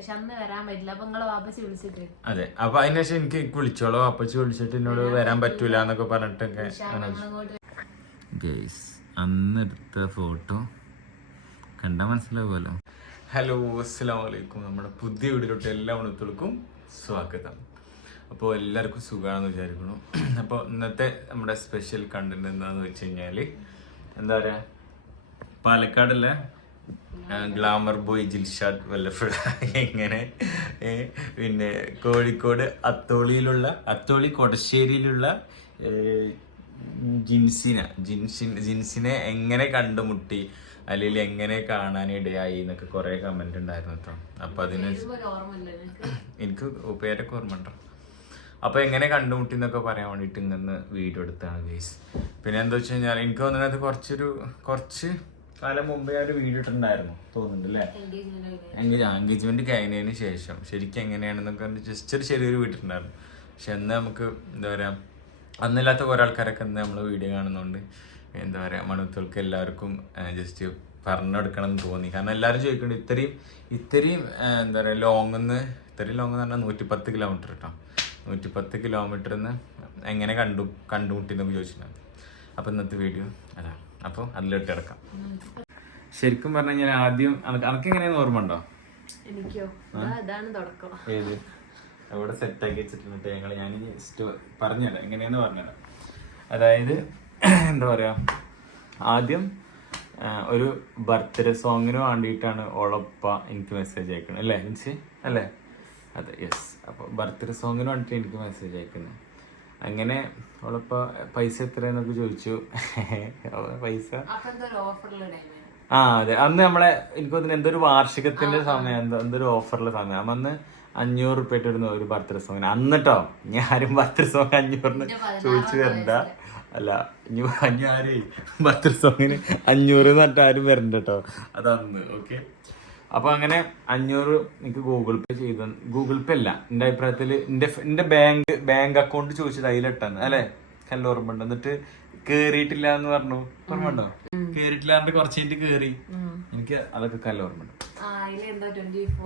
പക്ഷെ അന്ന് വരാൻ പറ്റില്ല. അപ്പൊ നിങ്ങളെ വാപ്പച്ചി വിളിച്ചിട്ട്. അതെ. അപ്പൊ അതിനുശേഷം എനിക്ക് വിളിച്ചോളോ. വാപ്പച്ചി വിളിച്ചിട്ട് എന്നോട് വരാൻ പറ്റൂല എന്നൊക്കെ പറഞ്ഞിട്ടൊക്കെ ഗേസ് അന്ന് എടുത്ത ഫോട്ടോ കണ്ടാൽ മനസ്സിലാവുമല്ലോ? ഹലോ അസ്സാം വലൈക്കും നമ്മുടെ പുതിയ വീടിലോട്ട് എല്ലാ മണത്തുകൾക്കും സ്വാഗതം. അപ്പോൾ എല്ലാവർക്കും സുഖമാണെന്ന് വിചാരിക്കുന്നു. അപ്പോൾ ഇന്നത്തെ നമ്മുടെ സ്പെഷ്യൽ കണ്ടന്റ് എന്താണെന്ന് വെച്ച് കഴിഞ്ഞാൽ എന്താ പറയുക പാലക്കാടല്ലേ? Glamour boy Jilshad Vallappuzha. എങ്ങനെ? പിന്നെ കോഴിക്കോട് അത്തോളിയിലുള്ള അത്തോളി കൊടശ്ശേരിയിലുള്ള ജിൻസിന. ജിൻസിൻ ജിൻസിനെ എങ്ങനെ കണ്ടുമുട്ടി? അല്ലെങ്കിൽ എങ്ങനെ കാണാനിടയായി എന്നൊക്കെ കുറെ കമന്റ് ഉണ്ടായിരുന്നു കേട്ടോ അപ്പൊ അതിന് എനിക്ക് പേരൊക്കെ ഓർമ്മ ഉണ്ടോ അപ്പൊ എങ്ങനെ കണ്ടുമുട്ടി എന്നൊക്കെ പറയാൻ വേണ്ടിട്ട് ഇങ്ങനെ വീഡിയോ എടുത്താണ് ഗേസ് പിന്നെ എന്താ വെച്ച് കഴിഞ്ഞാൽ എനിക്ക് തോന്നുന്നത് കുറച്ചൊരു കുറച്ച് കാലം മുമ്പേ ഒരു വീഡിയോ ഇട്ടുണ്ടായിരുന്നു തോന്നുന്നുണ്ട് അല്ലേ? എൻഗേജ്മെന്റ് കഴിഞ്ഞതിന് ശേഷം. ശരിക്കും എങ്ങനെയാണെന്നൊക്കെ ജസ്റ്റ് ഒരു ചെറിയൊരു വീട്ടിട്ടുണ്ടായിരുന്നു പക്ഷെ എന്ന് നമുക്ക് എന്താ പറയാ അന്നില്ലാത്ത കുറെ ആൾക്കാരൊക്കെ ഇന്ന് നമ്മൾ വീഡിയോ കാണുന്നുണ്ട്. എന്താ പറയാ മണുത്തോൾക്ക് എല്ലാവർക്കും ജസ്റ്റ് പറഞ്ഞെടുക്കണം എന്ന് തോന്നി. കാരണം എല്ലാവരും ചോദിക്കുന്നുണ്ട് ഇത്രയും ഇത്രയും എന്താ പറയാ ലോങ് എന്ന് ഇത്രയും ലോങ് എന്ന് പറഞ്ഞാൽ നൂറ്റിപ്പത്ത് കിലോമീറ്റർ കേട്ടോ നൂറ്റിപ്പത്ത് കിലോമീറ്ററിന്ന് എങ്ങനെ കണ്ടു കണ്ടുമുട്ടി എന്നൊക്കെ ചോദിച്ചിട്ടുണ്ട് അപ്പോൾ ഇന്നത്തെ വീഡിയോ അതാണ്. അപ്പോൾ അതിലോട്ട് കിടക്കാം ശരിക്കും പറഞ്ഞു കഴിഞ്ഞാൽ ആദ്യം അനക്ക് എങ്ങനെയാന്ന് ഓർമ്മ ഉണ്ടോ? എനിക്കോ? ദാ ഇതാണ് തുടക്കം. ഏത്? അവിടെ സെറ്റാക്കി വെച്ചിട്ടുണ്ട് ഞങ്ങൾ ഞാൻ പറഞ്ഞുതരാം. എങ്ങനെയാന്ന് പറഞ്ഞുതരാം. അതായത് എന്താ പറയാ? ആദ്യം ഒരു ബർത്ത്ഡേ സോങ്ങിന് വേണ്ടിയിട്ടാണ് ഓളപ്പ എനിക്ക് മെസ്സേജ് അയക്കുന്നത് അല്ലേ എനിക്ക് അല്ലേ? അതെ യെസ് അപ്പോൾ ബർത്ത്ഡേ സോങ്ങിന് വേണ്ടിയിട്ട് എനിക്ക് മെസ്സേജ് അയക്കുന്നത് അങ്ങനെ അവളിപ്പോ പൈസ എത്രയെന്നൊക്കെ ചോദിച്ചു. പൈസ. ആ അതെ. അന്ന് നമ്മളെ എനിക്ക് തോന്നുന്നു എന്തൊരു വാർഷികത്തിന്റെ സമയം എന്തോ എന്തൊരു ഓഫറിലെ സമയം. അന്ന് അഞ്ഞൂറ് റുപ്യ ഇട്ടിരുന്നു ഒരു ബർത്ത്ഡേ സോങ്ങിന് അന്നിട്ടോ ഞാനും ഞാൻ ആരും ബർത്ത്ഡേ സോങ് അഞ്ഞൂറിന് ചോദിച്ചു വരണ്ട. അല്ല അഞ്ഞൂറ് ബർത്ത്ഡേ സോങ്ങിന് അഞ്ഞൂറ് എന്ന് പറഞ്ഞിട്ട് ആരും വരണ്ട കേട്ടോ അതന്ന് ഓക്കെ അപ്പൊ അങ്ങനെ അഞ്ഞൂറ് എനിക്ക് ഗൂഗിൾ പേ ചെയ്ത. ഗൂഗിൾ പേ അല്ല എന്റെ അഭിപ്രായത്തിൽ എന്റെ എന്റെ ബാങ്ക് ബാങ്ക് അക്കൗണ്ട് ചോദിച്ചത് അതിലിട്ടാന്ന് അല്ലെ? കല്ല ഓർമ്മയുണ്ട് എന്നിട്ട് കേറിയിട്ടില്ല എന്ന് പറഞ്ഞു. ഓർമ്മയുണ്ടോ എന്നിട്ട് കുറച്ച് കഴിഞ്ഞിട്ട് കേറി. എനിക്ക് അതൊക്കെ കല്ല ഓർമ്മയുണ്ട്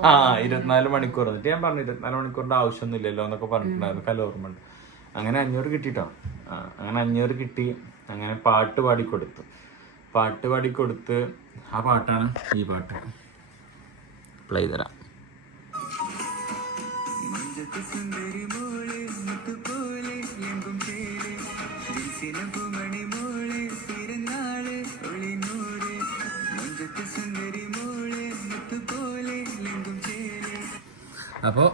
ആ ഇരുപത്തിനാല് മണിക്കൂർ. എന്നിട്ട് ഞാൻ പറഞ്ഞു ഇരുപത്തിനാല് മണിക്കൂറിന്റെ ആവശ്യമൊന്നും ഇല്ലല്ലോ എന്നൊക്കെ പറഞ്ഞിട്ടുണ്ടായിരുന്നു. കല്ല ഓർമ്മയുണ്ട് അങ്ങനെ അഞ്ഞൂറ് കിട്ടിട്ടോ? അങ്ങനെ അഞ്ഞൂറ് കിട്ടി. അങ്ങനെ പാട്ട് പാടിക്കൊടുത്തു പാട്ട് പാടിക്കൊടുത്ത് ആ പാട്ടാണ് ഈ പാട്ട്. പ്ലേ തരാം. അപ്പോ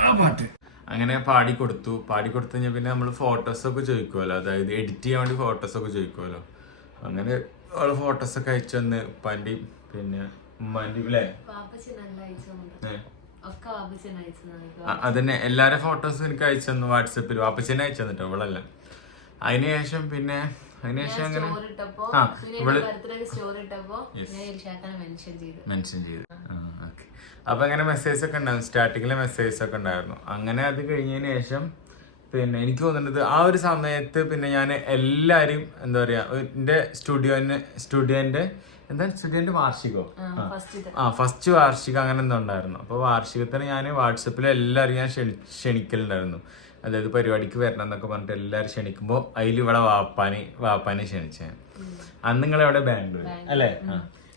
ആ പാട്ട്. അങ്ങനെ പാടി കൊടുത്തു. പാടി കൊടുത്തു കഴിഞ്ഞാൽ പിന്നെ നമ്മൾ ഫോട്ടോസൊക്കെ ചോദിക്കുമല്ലോ അതായത് എഡിറ്റ് ചെയ്യാൻ വേണ്ടി ഫോട്ടോസ് ഒക്കെ ചോദിക്കുമല്ലോ അങ്ങനെ ഫോട്ടോസ് ഫോട്ടോസൊക്കെ അയച്ചു തന്ന് ഉപ്പാന്റെയും പിന്നെ അതന്നെ. എല്ലാരെ ഫോട്ടോസും എനിക്ക് അയച്ചു തന്നു വാട്സപ്പിൽ. വാപ്പച്ചനെ അയച്ചു തന്നിട്ടോ? ഇവളെല്ലാം. അതിനുശേഷം പിന്നെ അതിനുശേഷം അങ്ങനെ ആ, ഇവൾ മെൻഷൻ ചെയ്തു. ഓക്കെ അപ്പൊ അങ്ങനെ മെസ്സേജ് ഒക്കെ ഉണ്ടായിരുന്നു. സ്റ്റാർട്ടിങ്ങിലെ മെസ്സേജ് ഒക്കെ ഉണ്ടായിരുന്നു. അങ്ങനെ അത് കഴിഞ്ഞതിന് ശേഷം പിന്നെ എനിക്ക് തോന്നുന്നത് ആ ഒരു സമയത്ത് പിന്നെ ഞാൻ എല്ലാവരും എന്താ പറയുക എന്റെ സ്റ്റുഡിയോന് സ്റ്റുഡിയോന്റെ എന്താ സ്റ്റുഡന്റ് വാർഷികോ? ആ. ഫസ്റ്റ് വാർഷികം അങ്ങനെ എന്തോ ഉണ്ടായിരുന്നു. അപ്പോൾ വാർഷികത്തിന് ഞാൻ വാട്സപ്പിൽ എല്ലാവരും ഞാൻ ക്ഷണി ക്ഷണിക്കലുണ്ടായിരുന്നു. അതായത് പരിപാടിക്ക് വരണം എന്നൊക്കെ പറഞ്ഞിട്ട് എല്ലാവരും ക്ഷണിക്കുമ്പോൾ അതിൽ ഇവിടെ വാപ്പാനെ വാപ്പാനെ ക്ഷണിച്ചേ. അന്ന് നിങ്ങൾ എവിടെ? ബാംഗ്ലൂർ അല്ലേ.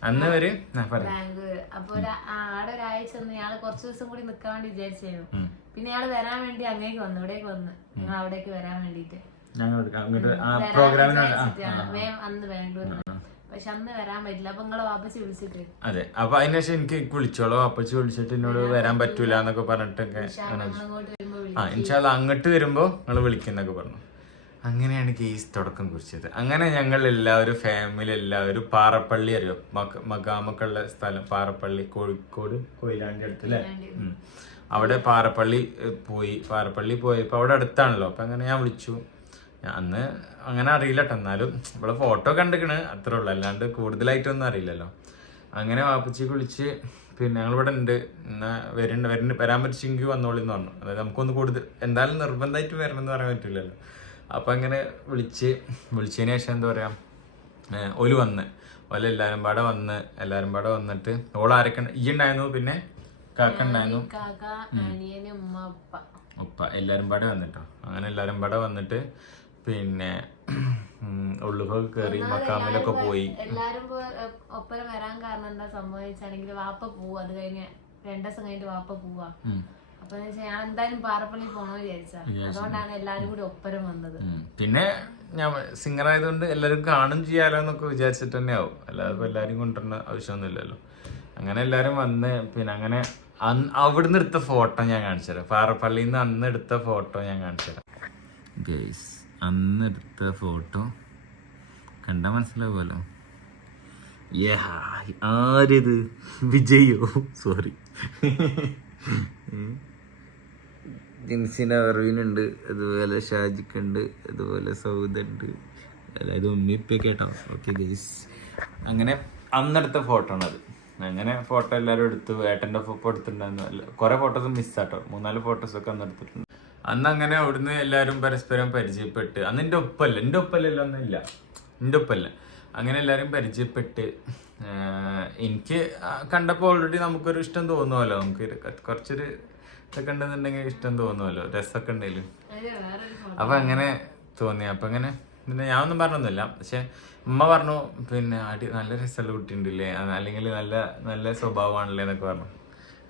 അന്ന് വരെ ആ പറയാം. ബാംഗ്ലൂർ അപ്പൊ ഒരു ആ- ആടെ ഒരാഴ്ച ഒന്ന് ഞങ്ങൾ കുറച്ച് ദിവസം കൂടി നിക്കാൻ വേണ്ടി വിചാരിച്ചായിരുന്നു. പിന്നെ ഞങ്ങൾ വരാൻ വേണ്ടി അങ്ങേക്ക് വന്നു ഇവിടേക്ക് വന്ന്. ഞങ്ങൾ അവിടേക്ക് വരാൻ വേണ്ടിട്ട് ഞങ്ങൾ അങ്ങോട്ട് ആ വരാൻ പ്രോഗ്രാമിന് വിചാരിച്ചിട്ടാണ്. വേഗം അന്ന് ബാംഗ്ലൂർ പക്ഷെ അന്ന് വരാൻ പറ്റില്ല. അപ്പൊ നിങ്ങളെ വാപ്പച്ചി വിളിച്ചിട്ട് അതെ. അപ്പൊ അതിനുശേഷം എനിക്ക് വിളിച്ചോളൂ. വാപ്പച്ചി വിളിച്ചിട്ട് എന്നോട് വരാൻ പറ്റൂല എന്നൊക്കെ പറഞ്ഞിട്ടൊക്കെ ആ ഇൻഷാല്ല അങ്ങോട്ട് വരുമ്പോ നിങ്ങൾ വിളിക്കുന്നൊക്കെ പറഞ്ഞു. അങ്ങനെയാണ് കേസ് തുടക്കം കുറിച്ചത്. അങ്ങനെ ഞങ്ങൾ എല്ലാവരും ഫാമിലി എല്ലാവരും പാറപ്പള്ളി അറിയോ? മക മകാമക്കുള്ള സ്ഥലം പാറപ്പള്ളി കോഴിക്കോട് കൊയിലാണ്ടി അടുത്തല്ലേ അവിടെ പാറപ്പള്ളി പോയി. പാറപ്പള്ളി പോയപ്പോ അവിടെ അടുത്താണല്ലോ. അപ്പൊ അങ്ങനെ ഞാൻ വിളിച്ചു. അന്ന് അങ്ങനെ അറിയില്ല കേട്ടോ എന്നാലും ഇവിടെ ഫോട്ടോ കണ്ടിക്കണ് അത്രേ ഉള്ളൂ. അല്ലാണ്ട് കൂടുതലായിട്ടൊന്നും അറിയില്ലല്ലോ. അങ്ങനെ വാപ്പച്ചി കുളിച്ച് പിന്നെ ഞങ്ങളിവിടെ ഉണ്ട് എന്നാ വരുന്നുണ്ട് വരുന്നുണ്ട് വരാൻ പറ്റിച്ചെങ്കിൽ വന്നോളിന്ന് പറഞ്ഞു. അതായത് നമുക്കൊന്ന് കൂടുതൽ എന്തായാലും നിർബന്ധമായിട്ട് വരണം എന്ന് പറയാൻ പറ്റില്ലല്ലോ. അപ്പൊ അങ്ങനെ വിളിച്ച് വിളിച്ചതിന് ശേഷം എന്താ പറയാ ഏഹ് ഓൽ വന്ന്. ഓല എല്ലാവരും പാടെ വന്ന് എല്ലാവരും പാടെ വന്നിട്ട് ഓൾ ആരൊക്കെ ഈ ഉണ്ടായിരുന്നു? പിന്നെ കാക്ക ഉണ്ടായിരുന്നു? ഉപ്പ എല്ലാരും പാടെ വന്നിട്ടോ. അങ്ങനെ എല്ലാരും പാടെ വന്നിട്ട് പിന്നെ ഉള്ളുകൊക്കെ കയറി മക്കാമിലൊക്കെ പോയി. എല്ലാരും ഒപ്പം ഒപ്പരം വരാൻ കാരണം എന്താ സംഭവിച്ചാണെങ്കിൽ വാപ്പ പോവാ. അത് കഴിഞ്ഞ് രണ്ടു ദിവസം കഴിഞ്ഞിട്ട് വാപ്പ പോവാ. അപ്പൊ ഞാൻ എന്തായാലും പാറപ്പള്ളി പോണോ വിചാരിച്ചാ. അതുകൊണ്ടാണ് എല്ലാരും കൂടി ഒപ്പരം വന്നത്. പിന്നെ ഞാൻ സിംഗർ ആയതുകൊണ്ട് എല്ലാവരും കാണും ചെയ്യാലോ എന്നൊക്കെ വിചാരിച്ചിട്ട് തന്നെ ആവും. അല്ലാതെ ഇപ്പൊ എല്ലാരും കൊണ്ടുവരുന്ന ആവശ്യമൊന്നുമില്ലല്ലോ അങ്ങനെ എല്ലാരും വന്ന് പിന്നെ അങ്ങനെ അവിടുന്ന് എടുത്ത ഫോട്ടോ ഞാൻ കാണിച്ചുതരാം. പാറപ്പള്ളിയിൽ നിന്ന് അന്ന് എടുത്ത ഫോട്ടോ ഞാൻ കാണിച്ചുതരാം. ഗൈസ് അന്ന് എടുത്ത ഫോട്ടോ കണ്ടാ മനസ്സിലാവുമല്ലോ? ആരിത്? വിജയോ? സോറി ജിൻസിന്റെ അറവിനുണ്ട് അതുപോലെ ഷാജിക്കുണ്ട് അതുപോലെ സൗദുണ്ട്. അതായത് ഉമ്മിപ്പൊക്കെ കേട്ടോ ഓക്കെ ഗൈസ് അങ്ങനെ അന്നെടുത്ത ഫോട്ടോ ആണത് അങ്ങനെ ഫോട്ടോ എല്ലാവരും എടുത്തു ഏട്ടന്റെ ഒപ്പം എടുത്തിട്ടുണ്ടായിരുന്നു. കുറേ ഫോട്ടോസ് മിസ്സാട്ടോ മൂന്നാൽ ഫോട്ടോസ് ഒക്കെ എടുത്തിട്ടുണ്ട്. അന്ന് അങ്ങനെ അവിടുന്ന് എല്ലാവരും പരസ്പരം പരിചയപ്പെട്ട് അന്ന് എന്റെ ഒപ്പല്ല എന്റെ ഒപ്പല്ലല്ലോ ഒന്നുമില്ല എന്റെ ഒപ്പല്ല. അങ്ങനെ എല്ലാവരും പരിചയപ്പെട്ട് എനിക്ക് കണ്ടപ്പോൾ ഓൾറെഡി നമുക്കൊരു ഇഷ്ടം തോന്നുമല്ലോ നമുക്ക് കുറച്ചൊരു ഇതൊക്കെ ഉണ്ടെന്നുണ്ടെങ്കിൽ ഇഷ്ടം തോന്നുമല്ലോ രസമൊക്കെ ഉണ്ടെങ്കിലും. അപ്പം അങ്ങനെ തോന്നി അപ്പൊ അങ്ങനെ പിന്നെ ഒന്നും പറഞ്ഞൊന്നുമില്ല പക്ഷെ ഉമ്മ പറഞ്ഞു പിന്നെ അടി നല്ല രസമുള്ള കുട്ടിയുണ്ടല്ലേ അല്ലെങ്കിൽ നല്ല നല്ല സ്വഭാവമാണല്ലേ എന്നൊക്കെ പറഞ്ഞു.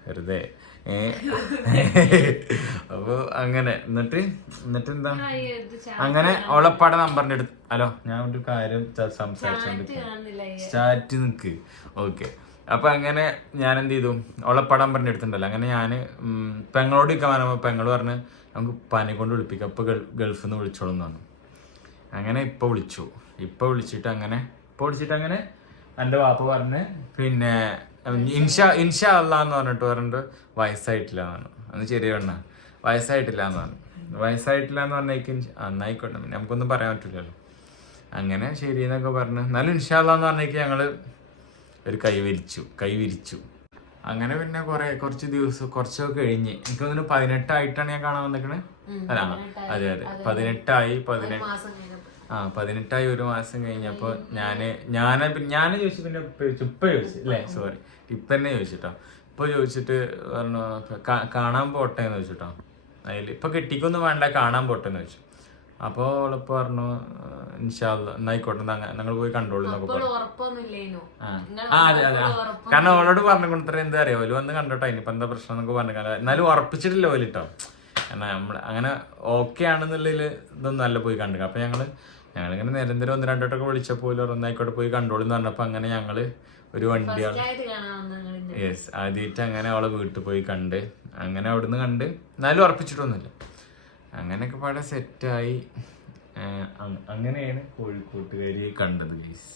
വെറുതെ. അപ്പൊ അങ്ങനെ എന്നിട്ട് എന്നിട്ട് എന്താ അങ്ങനെ ഓളപ്പാടെ നമ്പറിന്റെ അടുത്ത് ഹലോ ഞാൻ ഒരു കാര്യം സംസാരിച്ചോണ്ട് സ്റ്റാറ്റ് നിക്ക്. ഓക്കെ. അപ്പൊ അങ്ങനെ ഞാൻ എന്ത് ചെയ്തു? ഓളപ്പടം നമ്പർ എടുത്തിട്ടുണ്ടല്ലോ അങ്ങനെ ഞാൻ പെങ്ങളോട് നിൽക്കാൻ പറഞ്ഞപ്പോ പെങ്ങൾ പറഞ്ഞ് നമുക്ക് പനി കൊണ്ട് വിളിപ്പിക്കാം. ഇപ്പൊ ഗൾഫിൽ നിന്ന് വിളിച്ചോളും എന്ന് പറഞ്ഞു. അങ്ങനെ ഇപ്പൊ വിളിച്ചു. ഇപ്പൊ വിളിച്ചിട്ട് അങ്ങനെ ഇപ്പൊ വിളിച്ചിട്ട് അങ്ങനെ എന്റെ വാപ്പ പറഞ്ഞ് പിന്നെ ഇൻഷാ ഇൻഷാ അല്ല എന്ന് പറഞ്ഞിട്ട് പറഞ്ഞിട്ട് വയസ്സായിട്ടില്ല എന്നാണ് അന്ന് ശരി പെണ്ണ. വയസ്സായിട്ടില്ല എന്ന് പറഞ്ഞു വയസ്സായിട്ടില്ല എന്ന് പറഞ്ഞേക്ക് അന്നായിക്കോട്ടെ നമുക്കൊന്നും പറയാൻ പറ്റില്ലല്ലോ അങ്ങനെ ശരി എന്നൊക്കെ പറഞ്ഞു. ഇൻഷാ അല്ല എന്ന് പറഞ്ഞേക്ക് ഞങ്ങൾ ഒരു കൈ വിരിച്ചു. കൈ വിരിച്ചു. അങ്ങനെ പിന്നെ കുറെ കുറച്ച് ദിവസം കുറച്ചൊക്കെ കഴിഞ്ഞ്. എനിക്ക് തോന്നുന്നു പതിനെട്ടായിട്ടാണ് ഞാൻ കാണാൻ വന്നിരിക്കണേ അല്ല അതെ അതെ. പതിനെട്ടായി പതിനെട്ട് ആ പതിനെട്ടായി ഒരു മാസം കഴിഞ്ഞപ്പോ ഞാൻ ഞാൻ ഞാൻ ഞാൻ ചോദിച്ചു പിന്നെ ചുപ്പ ചോദിച്ചു അല്ലേ സോറി ഇപ്പ തന്നെ ചോദിച്ചിട്ടോ. ഇപ്പൊ ചോദിച്ചിട്ട് പറഞ്ഞു കാണാൻ പോട്ടെ എന്ന് ചോദിച്ചിട്ടോ. അതിൽ ഇപ്പൊ കെട്ടിക്കൊന്നും വേണ്ട കാണാൻ പോട്ടെ എന്ന് ചോദിച്ചു. അപ്പോൾ അവളിപ്പോ പറഞ്ഞു ഇൻഷാല്ല എന്നായിക്കോട്ടെ ഞങ്ങൾ പോയി കണ്ടോളൂ എന്നൊക്കെ പറഞ്ഞു. ആ. അതെ അതെ കാരണം അവളോട് പറഞ്ഞു കൊടുത്തത് എന്താ അറിയോ? ഓൽ വന്ന് കണ്ടോട്ടോ ഇനിയിപ്പോ എന്താ പ്രശ്നം എന്നൊക്കെ പറഞ്ഞു എന്നാലും ഉറപ്പിച്ചിട്ടില്ല ഓലിട്ടോ എന്നാ കാരണം നമ്മൾ അങ്ങനെ ഓക്കെ ആണെന്നുള്ളതിൽ ഇതൊന്നും അല്ല പോയി കണ്ടു അപ്പൊ ഞങ്ങൾ ഞങ്ങളിങ്ങനെ നിരന്തരം ഒന്ന് രണ്ടോട്ടൊക്കെ വിളിച്ചപ്പോൾ ഒന്നായിക്കോട്ടെ പോയി കണ്ടോളൂ എന്ന് പറഞ്ഞപ്പോ അങ്ങനെ ഞങ്ങൾ ഒരു നിങ്ങളിന്റെ യെസ് ആദ്യമായിട്ട് അങ്ങനെ അവളെ വീട്ടിൽ പോയി കണ്ട് അങ്ങനെ അവിടുന്ന് കണ്ട് എന്നാലും ഉറപ്പിച്ചിട്ടൊന്നുമില്ല. അങ്ങനെയൊക്കെ പാടെ സെറ്റായി അങ്ങനെയാണ് കോഴിക്കോട്ടുകാരിയെ കണ്ടത് ഗൈസ്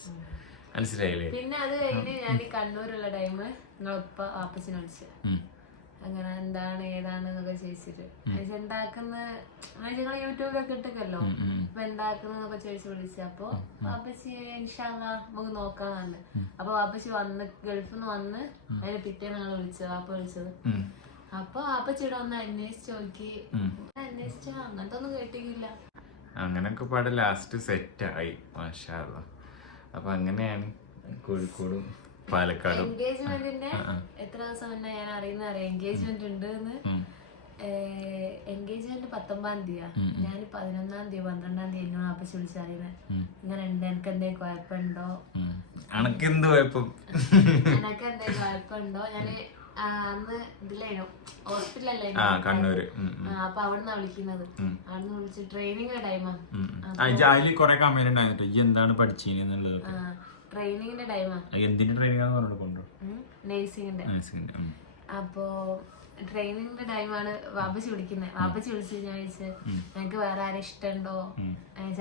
മനസ്സിലായില്ലേ? പിന്നെ അത് കഴിഞ്ഞ് ഞാൻ കണ്ണൂരുള്ള ടൈം നിങ്ങളൊപ്പം ആപ്പച്ചിനെ വിളിച്ചു. അങ്ങനെ എന്താണ് ഏതാണ് എന്നൊക്കെ ചോദിച്ചിട്ട് എന്നുവെച്ചാ ഉണ്ടാക്കുന്ന ഞങ്ങൾ യൂട്യൂബിലൊക്കെ ഉം. അപ്പൊ ഉണ്ടാക്കുന്നതൊക്കെ ചോദിച്ച് വിളിച്ചു. അപ്പൊ വാപ്പച്ചി ഇൻഷാല്ല നമുക്ക് നോക്കാന്ന് അപ്പൊ വാപ്പച്ചി വന്ന് ഗൾഫിൽ നിന്ന് വന്ന് അതിന് പിറ്റേ ഞങ്ങൾ വിളിച്ചത് വാപ്പ വിളിച്ചത്. അപ്പൊ വാപ്പച്ചിയുടെ ഒന്ന് അന്വേഷിച്ച് നോക്കി. അന്വേഷിച്ചു? അങ്ങനത്തെ ഒന്നും കേട്ടിട്ടില്ല. അങ്ങനൊക്കെ പാടെ ലാസ്റ്റ് സെറ്റായി മാഷാ അപ്പൊ അങ്ങനെയാണ് കോഴിക്കോടും പാലക്കാടും. എൻഗേജ്മെന്റിന്റെ എത്ര ദിവസം മുന്നേ ഞാൻ അറിയുന്ന അറിയാം. എൻഗേജ്മെന്റ് ഉണ്ട് എൻഗേജ്മെന്റ് പത്തൊമ്പതാം തീയതിയാ. ഞാൻ പതിനൊന്നാം തീയതി പന്ത്രണ്ടാം തീയതി എന്നോട് അപ്പച്ചി വിളിച്ചറിയുന്നത് ഇങ്ങനെ ഉണ്ട് എനിക്ക് എന്തേ കുഴപ്പമുണ്ടോ. അനക്കെന്ത് കുഴപ്പം? എനിക്ക് എന്തെങ്കിലും കുഴപ്പമുണ്ടോ? ഞാൻ അന്ന് ഇതിലായിരുന്നു. ഹോസ്പിറ്റലല്ലായിരുന്നു. അപ്പൊ അവിടുന്ന് വിളിക്കുന്നത്. അവിടുന്ന് വിളിച്ച് ട്രെയിനിങ് ടൈമാ. അതിൽ കൊറേ കമന്റ് ഉണ്ടായിരുന്നു എന്താണ് പഠിച്ചീന്നുള്ളത് ട്രെയിനിങ്ങിന്റെ ടൈമാ എന്തിന്റെ ട്രെയിനിങ് ആണെന്ന് പറഞ്ഞിട്ട് കൊണ്ടു നേഴ്സിങ്ങിന്റെ അപ്പോ ട്രെയിനിങ്ങിന്റെ ടൈമാണ് വാപ്പച്ചി വിളിക്കുന്നത് വാപ്പച്ചി വിളിച്ച് ഞാൻ ചോദിച്ചു വേറെ ആരെ ഇഷ്ടമുണ്ടോ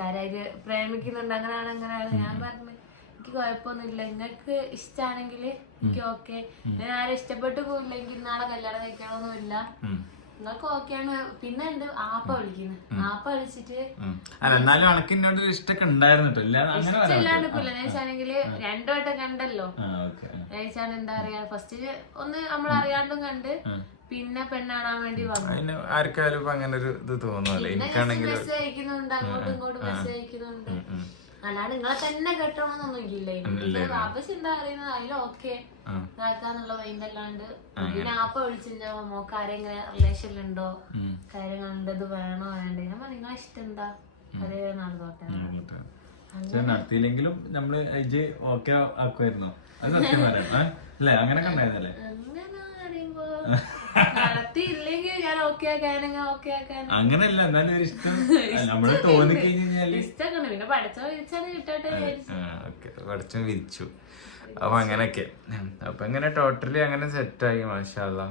ആരാര് പ്രേമിക്കുന്നുണ്ട്. അങ്ങനെയാണ് അങ്ങനെയാണ് ഞാൻ പറഞ്ഞു എനിക്ക് കുഴപ്പമൊന്നുമില്ല. നിങ്ങൾക്ക് ഇഷ്ടമാണെങ്കിൽ എനിക്ക് ഓക്കെ ഞാൻ ആരെ ഇഷ്ടപ്പെട്ടു പോയില്ലെങ്കിൽ നാളെ കല്യാണം കഴിക്കണമെന്നില്ല നിങ്ങൾക്ക് ഓക്കെയാണ് പിന്നെ ആപ്പ വിളിക്കുന്നത് ആപ്പ വിളിച്ചിട്ട് അല്ല എന്നാലും അനക്ക് എന്നോട് ഇഷ്ടമൊക്കെ ഉണ്ടായിരുന്നു രണ്ടു വട്ടം കണ്ടല്ലോ. ഓക്കെ. എന്താ പറയാ ഫസ്റ്റ് ഒന്ന് നമ്മൾ അറിയാണ്ടും കണ്ട് പിന്നെ പെണ്ണാണാൻ വേണ്ടി വന്നു. ആർക്കാലും ആർക്കായാലും അങ്ങനെ ഒരു ഇത് എനിക്കാണെങ്കിൽ മെസ്സേജ് അയക്കുന്നുണ്ട് അങ്ങോട്ടും ഇങ്ങോട്ടും മെസ്സേജ് അയക്കുന്നുണ്ട്. അല്ലാണ്ട് നിങ്ങളെ തന്നെ കെട്ടണമെന്നൊന്നും ഇല്ല വാപ്പസ് എന്താ പറയുന്നത്? അതിൽ ഓക്കെ നടക്കാന്നുള്ള മൈൻഡ് അല്ലാണ്ട്. പിന്നെ ആപ്പ വിളിച്ചിട്ടുണ്ടോ മോക്ക് ആരെങ്ങനെ റിലേഷനിലുണ്ടോ. കാര്യങ്ങളുണ്ട്? ഇത് വേണോ? വേണ്ടേ? പറഞ്ഞു, നിങ്ങളെ ഇഷ്ടം എന്താ? അതേ നടന്നോട്ടെ. നടത്തിയില്ലെങ്കിലും നമ്മൾ അയച്ച് ഓക്കെ ആക്കുമായിരുന്നു. അത് സത്യം പറയാം? അല്ലേ അങ്ങനൊക്കെ ഉണ്ടായിരുന്നല്ലേ? അങ്ങനെ പറയുമ്പോ നടത്തിയില്ലെങ്കിൽ ഞാൻ ഓക്കെ ആക്കാനെങ്കിൽ ഓക്കെ ആക്കാൻ. അങ്ങനെയല്ല എന്നാലും ഒരു ഇഷ്ടം. നമ്മൾ തോന്നി കഴിഞ്ഞ് കഴിഞ്ഞാൽ ഇഷ്ടമൊക്കെ പിന്നെ പഠിച്ചോ കിട്ടട്ടെ വിരിച്ചു. അപ്പൊ അങ്ങനെയൊക്കെ. അപ്പൊ ഇങ്ങനെ ടോട്ടലി അങ്ങനെ സെറ്റായി മാഷാല്ല.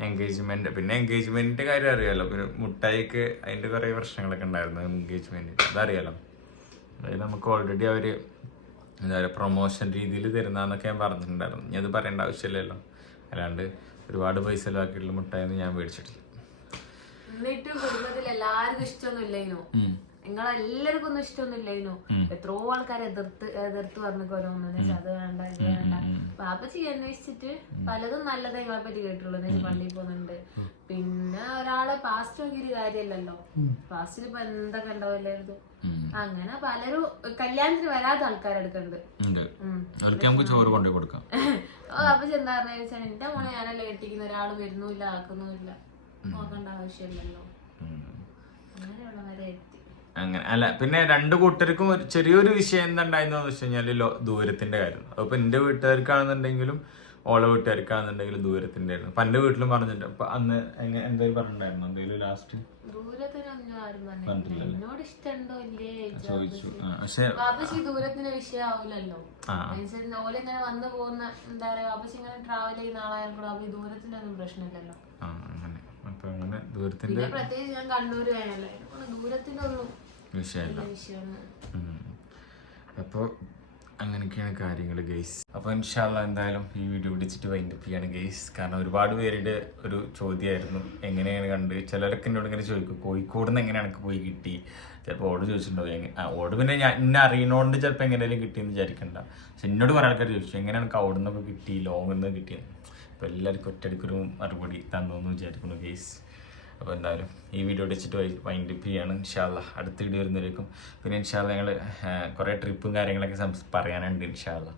എൻഗേജ്മെന്റ് പിന്നെ എൻഗേജ്മെന്റിന്റെ കാര്യം അറിയാലോ. പിന്നെ മുട്ടായിക്ക് അതിന്റെ കുറെ പ്രശ്നങ്ങളൊക്കെ ഉണ്ടായിരുന്നു. എൻഗേജ്മെന്റ് അതറിയാലോ. അതായത് നമുക്ക് ഓൾറെഡി അവർ എന്താ പറയുക പ്രൊമോഷൻ രീതിയിൽ തരുന്നതെന്നൊക്കെ ഞാൻ പറഞ്ഞിട്ടുണ്ടായിരുന്നു. ഇനി അത് പറയേണ്ട ആവശ്യമില്ലല്ലോ. അല്ലാണ്ട് ഒരുപാട് പൈസ ചെലവാക്കിയിട്ടുള്ള മുട്ടായൊന്നും ഞാൻ മേടിച്ചിട്ടില്ല. എന്നിട്ടും കുടുംബത്തിൽ എല്ലാവർക്കും ഇഷ്ടമൊന്നും. നിങ്ങളെല്ലാവർക്കും ഒന്നും എത്രയോ ആൾക്കാരെ എതിർത്ത് എതിർത്ത് പറഞ്ഞു ഓരോന്ന് അത് വേണ്ട ഇത് വേണ്ട. പാപ്പച്ചി അന്വേഷിച്ചിട്ട് പലതും നല്ലതേ നിങ്ങളെ പറ്റി കേട്ടുള്ളൂ പള്ളിയിൽ പോകുന്നുണ്ട്. പിന്നെ ഒരാളെ പാസ്റ്റ് നോക്കിയൊരു കാര്യമല്ലല്ലോ പാസ്റ്റിൽ ഇപ്പൊ എന്തൊക്കെ ഉണ്ടാവില്ലായിരുന്നു അങ്ങനെ പലരും കല്യാണത്തിന് വരാത്ത ആൾക്കാരെടുക്കുന്നുണ്ട് ചോറ് കൊടുക്കാം. അപ്പൊ എന്താ പറഞ്ഞാൽ വെച്ചാൽ എന്റെ മോളെ ഞാനല്ലേ കെട്ടിക്കുന്ന ഒരാൾ വരുന്നുമില്ല ആക്കുന്നുമില്ല. നോക്കേണ്ട ആവശ്യമില്ലല്ലോ. അങ്ങനെയുള്ളവരെ എത്തി. അങ്ങനെ അല്ല പിന്നെ രണ്ട് കൂട്ടർക്കും ഒരു ചെറിയൊരു വിഷയം എന്താ ഉണ്ടായിരുന്നു വെച്ച് കഴിഞ്ഞാൽ ദൂരത്തിന്റെ കാര്യം. അപ്പൊ എന്റെ വീട്ടുകാർക്കാണെന്നുണ്ടെങ്കിലും ഓളെ വീട്ടുകാർക്കാണെന്നുണ്ടെങ്കിൽ ദൂരത്തിന്റെ ആയിരുന്നു അപ്പൊ എന്റെ വീട്ടിലും പറഞ്ഞിട്ടുണ്ട്. അപ്പൊ അന്ന് എങ്ങനെ എന്തെങ്കിലും പറഞ്ഞിട്ടുണ്ടായിരുന്നു? എന്തെങ്കിലും ലാസ്റ്റ് ചോദിച്ചു. പക്ഷെ വിഷയമാവില്ലല്ലോ ഓലിങ്ങനെ വന്നു പോകുന്ന എന്താ പറയാ വാപ്പച്ചി ഇങ്ങനെ ട്രാവൽ ചെയ്യുന്ന ആളായാലും കൂടെ അപ്പൊ ഈ ദൂരത്തിനൊന്നും പ്രശ്നമില്ലല്ലോ. അങ്ങനെ. അപ്പൊ അങ്ങനെ ദൂരത്തിന്റെ പിന്നെ പ്രത്യേകിച്ച് ഞാൻ കണ്ണൂര് വേണല്ലോ വിഷയമല്ല. അപ്പോൾ അങ്ങനെയൊക്കെയാണ് കാര്യങ്ങൾ ഗെയ്സ് അപ്പോൾ ഇൻഷാല്ല എന്തായാലും ഈ വീഡിയോ പിടിച്ചിട്ട് വൈൻഡപ്പ് ചെയ്യാണ് ഗെയ്സ് കാരണം ഒരുപാട് പേരുടെ ഒരു ചോദ്യമായിരുന്നു എങ്ങനെയാണ് കണ്ട്? ചിലരൊക്കെ എന്നോട് ഇങ്ങനെ ചോദിക്കും കോഴിക്കോട് നിന്ന് എങ്ങനെയാണ് എനിക്ക് പോയി കിട്ടി? ചിലപ്പോൾ ഓട് ചോദിച്ചിട്ടുണ്ടാവും ഓട് പിന്നെ ഞാൻ എന്നെ അറിയണോണ്ട് ചിലപ്പോൾ എങ്ങനെയെങ്കിലും കിട്ടിയെന്ന് വിചാരിക്കണ്ട. പക്ഷെ എന്നോട് കുറേ ആൾക്കാർ ചോദിച്ചു എങ്ങനെയാണ് എനിക്ക് അവിടെ നിന്നൊക്കെ കിട്ടി ലോങ്ങിൽ നിന്ന് കിട്ടിയത് അപ്പോൾ എല്ലാവർക്കും ഒറ്റയടിക്കൊരു മറുപടി തന്നു എന്ന് വിചാരിക്കുന്നു ഗെയ്സ് അപ്പോൾ എന്തായാലും ഈ വീഡിയോ അടിച്ചിട്ട് വൈൻഡ് അപ്പ് ചെയ്യാണ്. ഇൻഷാല്ല അടുത്ത വീഡിയോ വരുന്നവരേക്കും. പിന്നെ ഇൻഷാല്ല ഞങ്ങൾ കുറേ ട്രിപ്പും കാര്യങ്ങളൊക്കെ സംസ് പറയാനുണ്ട് ഇൻഷാല്ല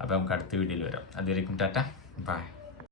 അപ്പോൾ നമുക്ക് അടുത്ത വീഡിയോയിൽ വരാം. അതുവരേക്കും ടാറ്റ. ബൈ